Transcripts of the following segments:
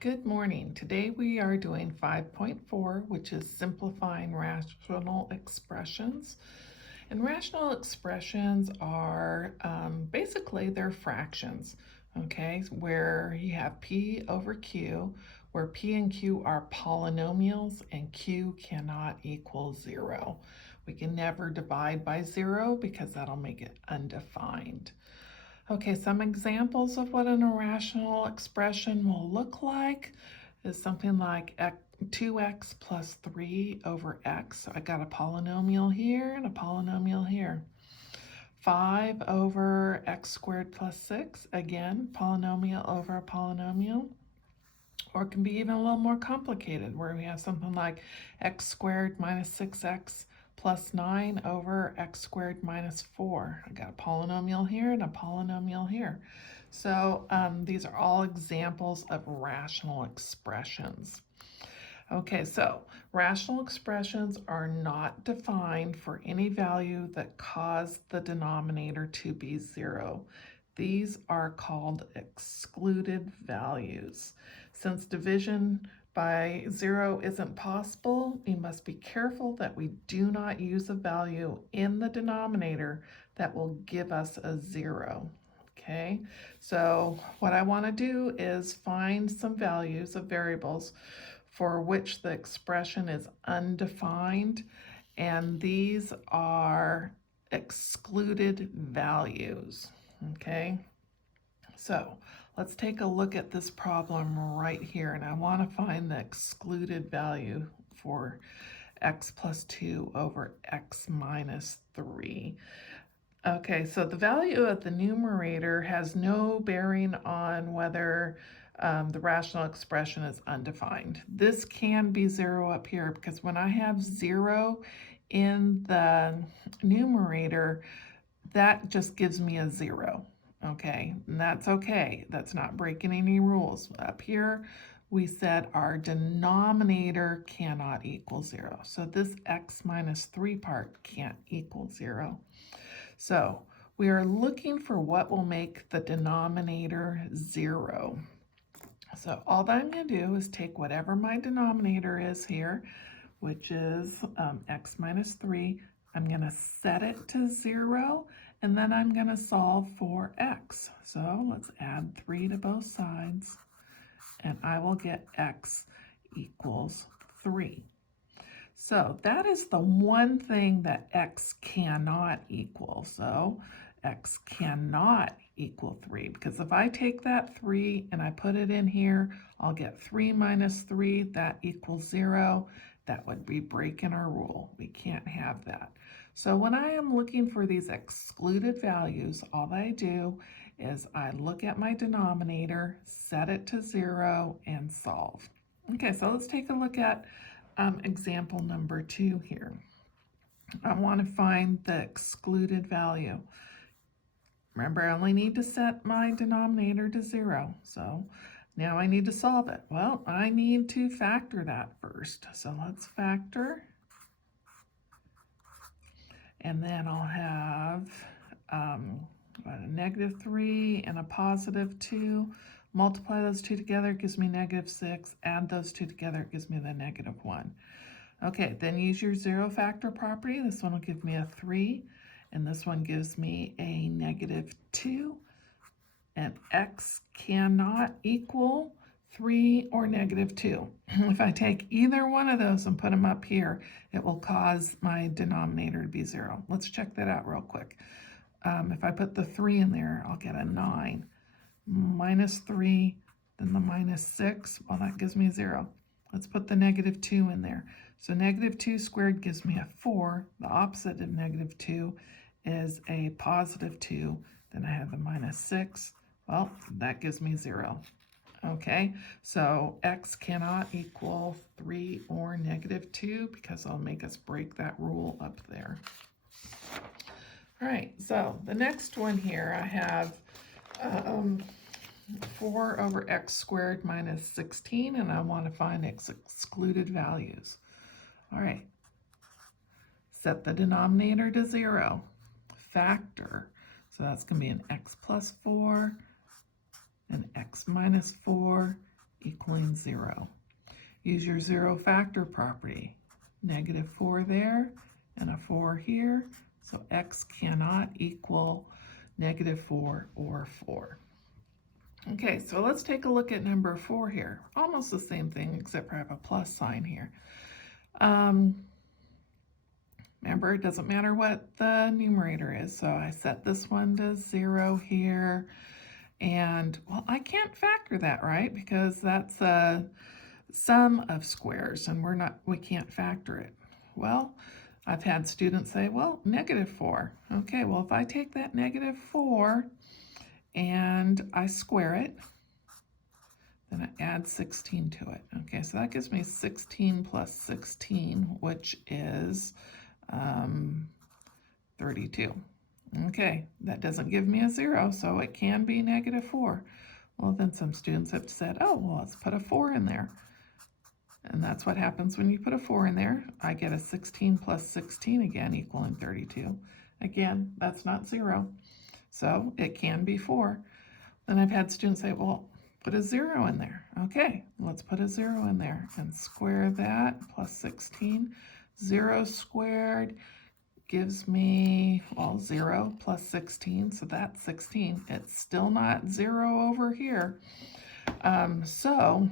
Good morning. Today we are doing 5.4, which is simplifying rational expressions. And rational expressions are basically they're fractions, okay, where you have P over Q, where P and Q are polynomials and Q cannot equal 0. We can never divide by 0 because that'll make it undefined. Okay, some examples of what an irrational expression will look like is something like 2x plus 3 over x. So I got a polynomial here and a polynomial here. 5 over x squared plus 6, again, polynomial over a polynomial. Or it can be even a little more complicated where we have something like x squared minus 6x plus 9 over x squared minus 4. I got a polynomial here and a polynomial here. So these are all examples of rational expressions. Okay, so rational expressions are not defined for any value that cause the denominator to be 0. These are called excluded values. Since division by 0 isn't possible, we must be careful that we do not use a value in the denominator that will give us a 0. Okay, so what I want to do is find some values of variables for which the expression is undefined, and these are excluded values. Okay, so let's take a look at this problem right here, and I want to find the excluded value for x plus 2 over x minus 3. Okay, so the value of the numerator has no bearing on whether the rational expression is undefined. This can be 0 up here because when I have 0 in the numerator, that just gives me a 0. Okay, and that's okay. That's not breaking any rules. Up here, we said our denominator cannot equal 0. So this x minus 3 part can't equal 0. So we are looking for what will make the denominator 0. So all that I'm going to do is take whatever my denominator is here, which is x minus 3. I'm going to set it to 0, and then I'm going to solve for x. So let's add 3 to both sides, and I will get x equals 3. So that is the one thing that x cannot equal. So x cannot equal 3, because if I take that 3 and I put it in here, I'll get 3 minus 3, that equals 0. That would be breaking our rule. We can't have that. So when I am looking for these excluded values, all I do is I look at my denominator, set it to 0, and solve. Okay, so let's take a look at example number 2 here. I want to find the excluded value. Remember, I only need to set my denominator to 0. So now I need to solve it. Well, I need to factor that first. So let's factor. And then I'll have a negative 3 and a positive 2. Multiply those two together, it gives me negative 6. Add those two together, it gives me the negative 1. Okay, then use your 0 factor property. This one will give me a 3, and this one gives me a negative 2. And x cannot equal 3 or negative 2. If I take either one of those and put them up here, it will cause my denominator to be 0. Let's check that out real quick. If I put the 3 in there, I'll get a 9. Minus 3, then the minus 6, well, that gives me 0. Let's put the negative 2 in there. So negative 2 squared gives me a 4. The opposite of negative 2 is a positive 2. Then I have the minus 6. Well, that gives me 0. Okay, so x cannot equal 3 or negative 2 because I'll make us break that rule up there. All right, so the next one here I have 4 over x squared minus 16, and I want to find its excluded values. All right, set the denominator to 0, factor, so that's going to be an x plus 4, an x minus 4, equaling 0. Use your zero factor property. -4 there and a 4 here, so x cannot equal -4 or 4. Okay, so let's take a look at number 4 here. Almost the same thing, except I have a plus sign here. Remember, it doesn't matter what the numerator is, so I set this one to 0 here. And, well, I can't factor that, right? Because that's a sum of squares, and we can't factor it. Well, I've had students say, well, -4. Okay, well, if I take that -4 and I square it, then I add 16 to it. Okay, so that gives me 16 plus 16, which is 32. Okay, that doesn't give me a 0, so it can be -4. Well, then some students have said, oh, well, let's put a 4 in there. And that's what happens when you put a 4 in there. I get a 16 plus 16 again, equaling 32. Again, that's not 0, so it can be 4. Then I've had students say, well, put a 0 in there. Okay, let's put a 0 in there and square that, plus 16. 0 squared gives me, well, 0 plus 16, so that's 16. It's still not 0 over here. So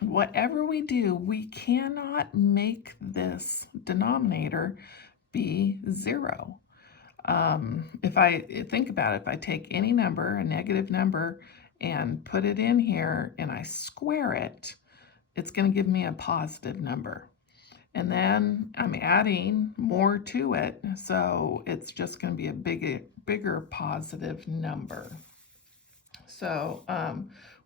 whatever we do, we cannot make this denominator be 0. If I think about it, if I take any number, a negative number, and put it in here and I square it, it's going to give me a positive number. And then I'm adding more to it, so it's just going to be a bigger positive number. So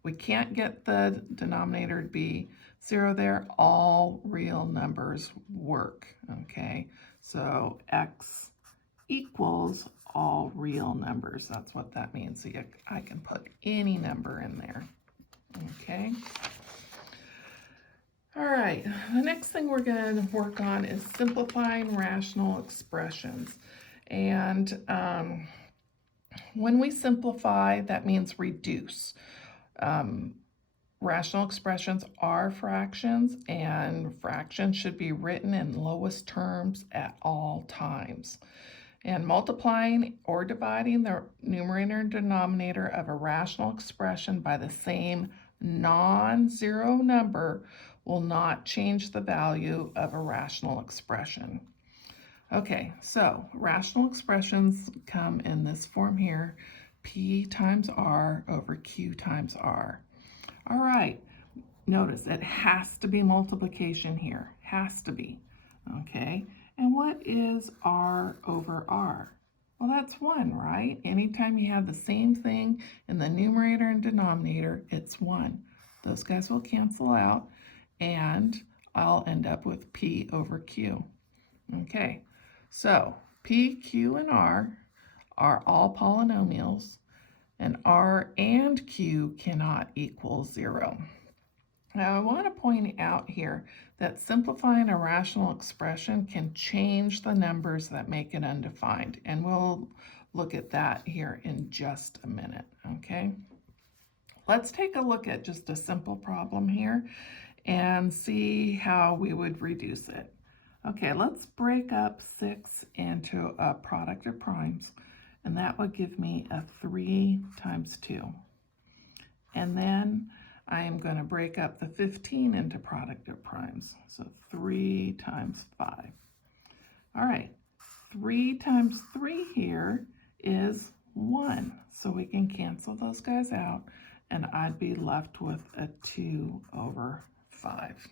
we can't get the denominator to be 0 there. All real numbers work, okay? So x equals all real numbers. That's what that means. So I can put any number in there, okay? All right, the next thing we're going to work on is simplifying rational expressions. And when we simplify, that means reduce. Rational expressions are fractions, and fractions should be written in lowest terms at all times. And multiplying or dividing the numerator and denominator of a rational expression by the same non-zero number will not change the value of a rational expression. Okay, so rational expressions come in this form here, P times R over Q times R. All right, notice it has to be multiplication here, has to be, okay? And what is R over R? Well, that's 1, right? Anytime you have the same thing in the numerator and denominator, it's 1. Those guys will cancel out, and I'll end up with P over Q. Okay, so P, Q, and R are all polynomials, and R and Q cannot equal 0. Now, I want to point out here that simplifying a rational expression can change the numbers that make it undefined, and we'll look at that here in just a minute, okay? Let's take a look at just a simple problem here and see how we would reduce it. Okay, let's break up 6 into a product of primes, and that would give me a 3 times 2. And then I am going to break up the 15 into product of primes, so 3 times 5. All right, 3 times 3 here is 1, so we can cancel those guys out, and I'd be left with a 2 over 5.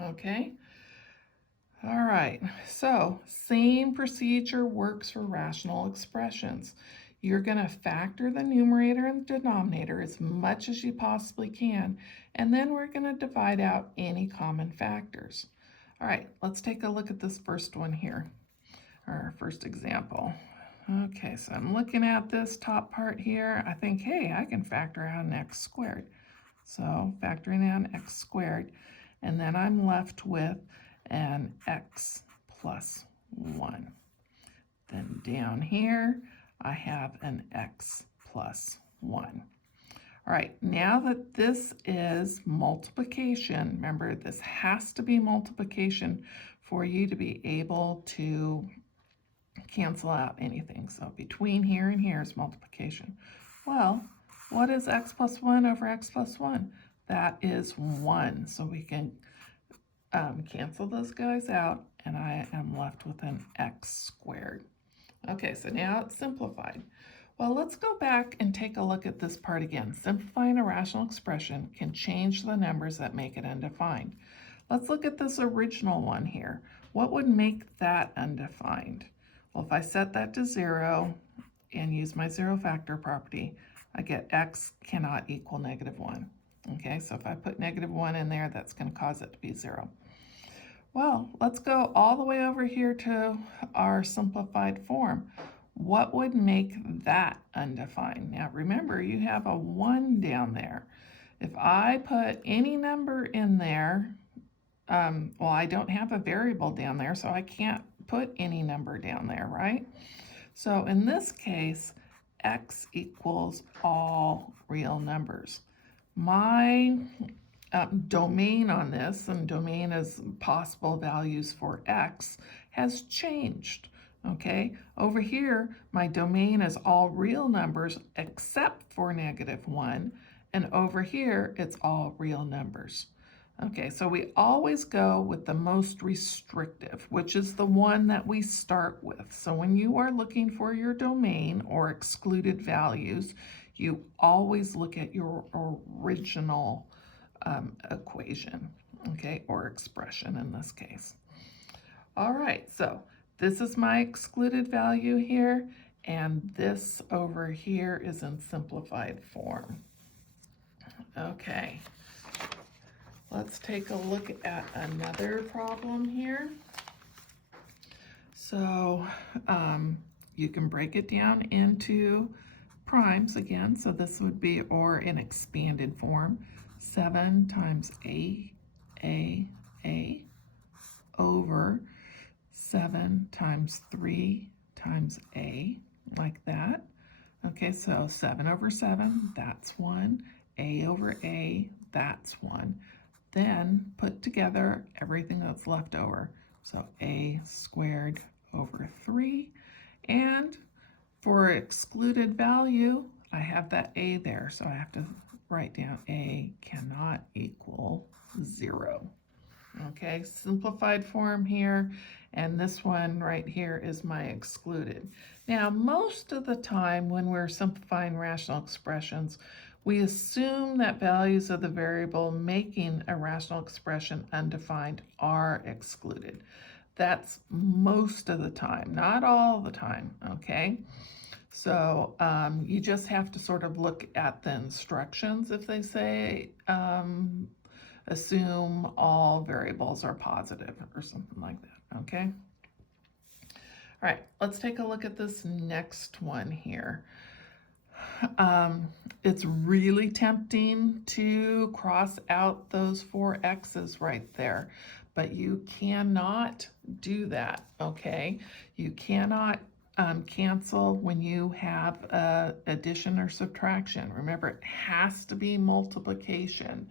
Okay, all right, so same procedure works for rational expressions. You're going to factor the numerator and denominator as much as you possibly can, and then we're going to divide out any common factors. All right, let's take a look at this first one here, our first example. Okay, so I'm looking at this top part here. I think, hey, I can factor out an x squared. So factoring out an x squared, and then I'm left with an x plus 1. Then down here, I have an x plus 1. All right, now that this is multiplication, remember this has to be multiplication for you to be able to cancel out anything. So between here and here is multiplication. Well, what is x plus 1 over x plus 1? That is 1. So we can cancel those guys out, and I am left with an x squared. Okay, so now it's simplified. Well, let's go back and take a look at this part again. Simplifying a rational expression can change the numbers that make it undefined. Let's look at this original one here. What would make that undefined? Well, if I set that to 0 and use my zero factor property, I get x cannot equal -1. Okay, so if I put -1 in there, that's going to cause it to be 0. Well, let's go all the way over here to our simplified form. What would make that undefined? Now remember, you have a 1 down there. If I put any number in there, well, I don't have a variable down there, so I can't put any number down there, right? So in this case, x equals all real numbers. My domain on this, and domain is possible values for x, has changed. Okay, over here, my domain is all real numbers except for -1, and over here, it's all real numbers. Okay, so we always go with the most restrictive, which is the one that we start with. So when you are looking for your domain or excluded values, you always look at your original equation, okay, or expression in this case. All right, so this is my excluded value here, and this over here is in simplified form. Okay, let's take a look at another problem here. So you can break it down into primes again. So this would be, or in expanded form, 7 times a over 7 times 3 times a, like that. Okay, so 7 over 7, that's 1. A over a, that's 1. Then put together everything that's left over. So a squared over 3. And for excluded value, I have that a there, so I have to write down a cannot equal 0. Okay, simplified form here, and this one right here is my excluded. Now, most of the time when we're simplifying rational expressions, we assume that values of the variable making a rational expression undefined are excluded. That's most of the time, not all the time, okay? So you just have to sort of look at the instructions if they say assume all variables are positive or something like that, okay? All right, let's take a look at this next one here. It's really tempting to cross out those 4 x's right there, but you cannot do that, okay? You cannot cancel when you have addition or subtraction. Remember, it has to be multiplication.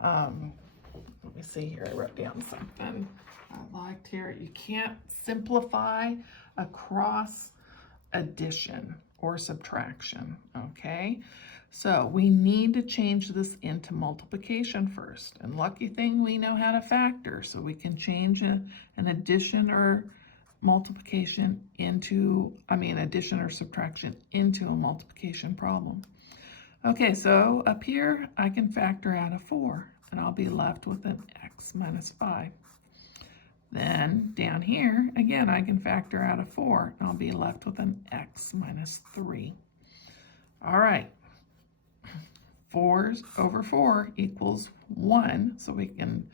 Let me see here, I wrote down something I liked here. You can't simplify across addition or subtraction, okay? So we need to change this into multiplication first. And lucky thing, we know how to factor, so we can change an addition or multiplication into, addition or subtraction into a multiplication problem. Okay, so up here, I can factor out a 4, and I'll be left with an x minus 5. Then down here, again, I can factor out a 4, and I'll be left with an x minus 3. All right, 4 over 4 equals 1, so we can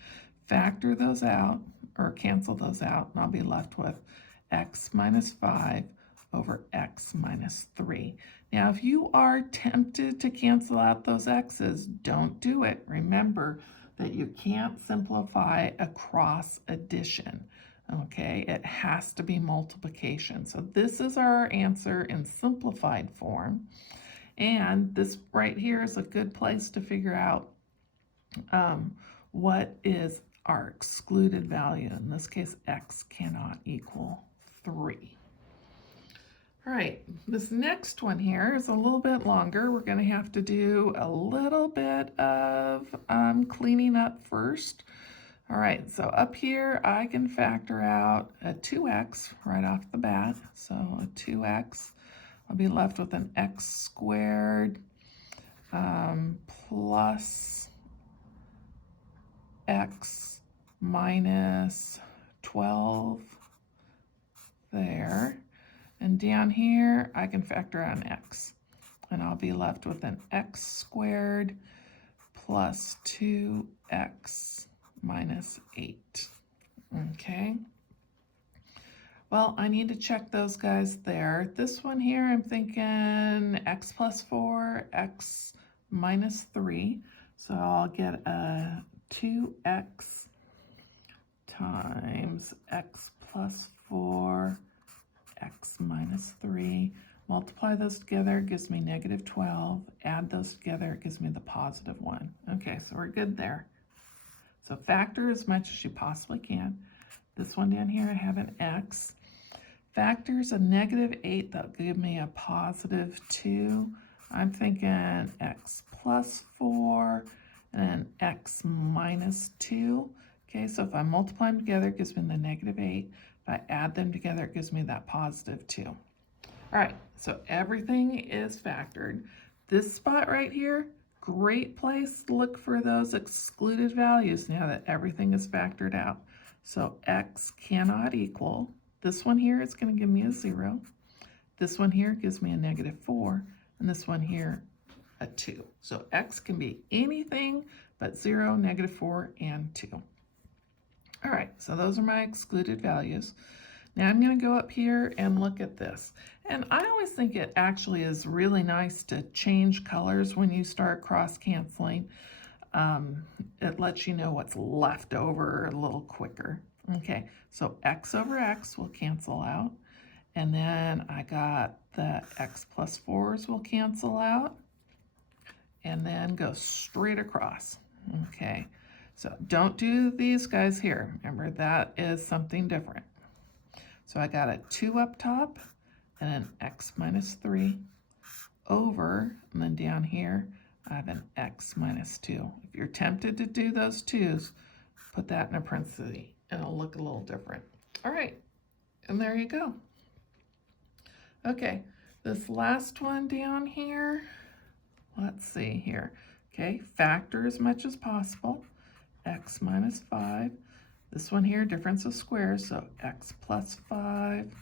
factor those out, or cancel those out, and I'll be left with x minus 5 over x minus 3. Now, if you are tempted to cancel out those x's, don't do it. Remember that you can't simplify across addition, okay? It has to be multiplication. So this is our answer in simplified form. And this right here is a good place to figure out what is our excluded value. In this case, x cannot equal 3. All right, this next one here is a little bit longer. We're going to have to do a little bit of cleaning up first. All right, so up here I can factor out a 2x right off the bat. So a 2x, I'll be left with an x squared plus x minus 12 there. And down here, I can factor out an x. And I'll be left with an x squared plus 2x minus 8. Okay. Well, I need to check those guys there. This one here, I'm thinking x plus 4, x minus 3. So I'll get a 2x times x plus 4, x minus 3. Multiply those together, gives me negative 12. Add those together, it gives me the positive 1. Okay, so we're good there. So factor as much as you possibly can. This one down here, I have an x. Factors a negative 8, that'll give me a positive 2. I'm thinking x plus 4 and x minus 2. Okay, so if I multiply them together, it gives me the negative 8. If I add them together, it gives me that positive 2. All right, so everything is factored. This spot right here, great place to look for those excluded values now that everything is factored out. So x cannot equal, this one here is going to give me a 0. This one here gives me a negative 4, and this one here a 2. So x can be anything but 0, negative 4, and 2. All right, so those are my excluded values. Now I'm going to go up here and look at this. And I always think it actually is really nice to change colors when you start cross-canceling. It lets you know what's left over a little quicker. Okay, so x over x will cancel out. And then I got the x plus 4s will cancel out. And then go straight across. Okay, so don't do these guys here. Remember, that is something different. So I got a 2 up top and an x minus 3 over, and then down here I have an x minus 2. If you're tempted to do those 2's, put that in a parenthesis and it'll look a little different. All right, and there you go. Okay, this last one down here, let's see here. Okay, factor as much as possible. X minus 5. This one here, difference of squares, so x plus 5,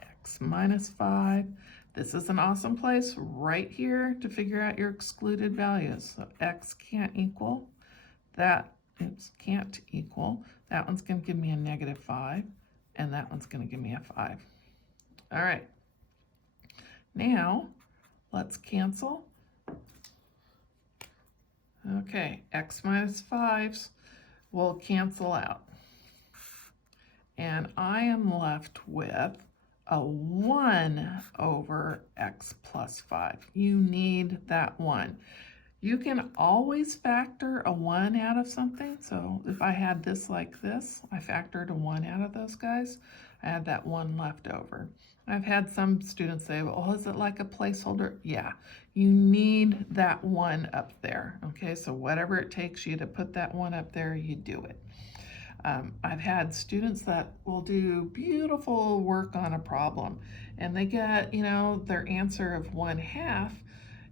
x minus 5. This is an awesome place right here to figure out your excluded values. So x can't equal that. Oops, can't equal. That one's going to give me a negative 5, and that one's going to give me a 5. All right. Now, let's cancel. Okay, x minus 5's will cancel out. And I am left with a 1 over x plus 5. You need that 1. You can always factor a 1 out of something. So if I had this like this, I factored a 1 out of those guys. I had that 1 left over. I've had some students say, well, is it like a placeholder? Yeah, you need that 1 up there. Okay, so whatever it takes you to put that 1 up there, you do it. I've had students that will do beautiful work on a problem and they get, you know, their answer of 1/2,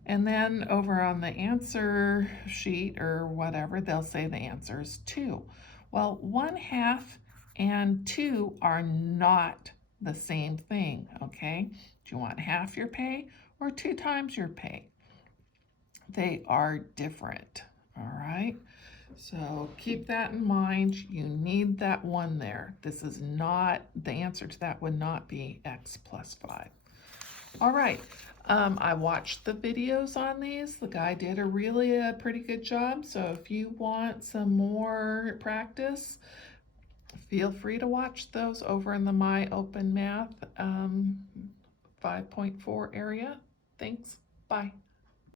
and then over on the answer sheet or whatever, they'll say the answer is 2. Well, 1/2 and 2 are not the same thing, okay? Do you want half your pay or 2 times your pay? They are different, all right? So keep that in mind. You need that 1 there. This is not, the answer to that would not be x plus 5. All right, I watched the videos on these. The guy did a pretty good job. So if you want some more practice, feel free to watch those over in the My Open Math 5.4 area. Thanks. Bye.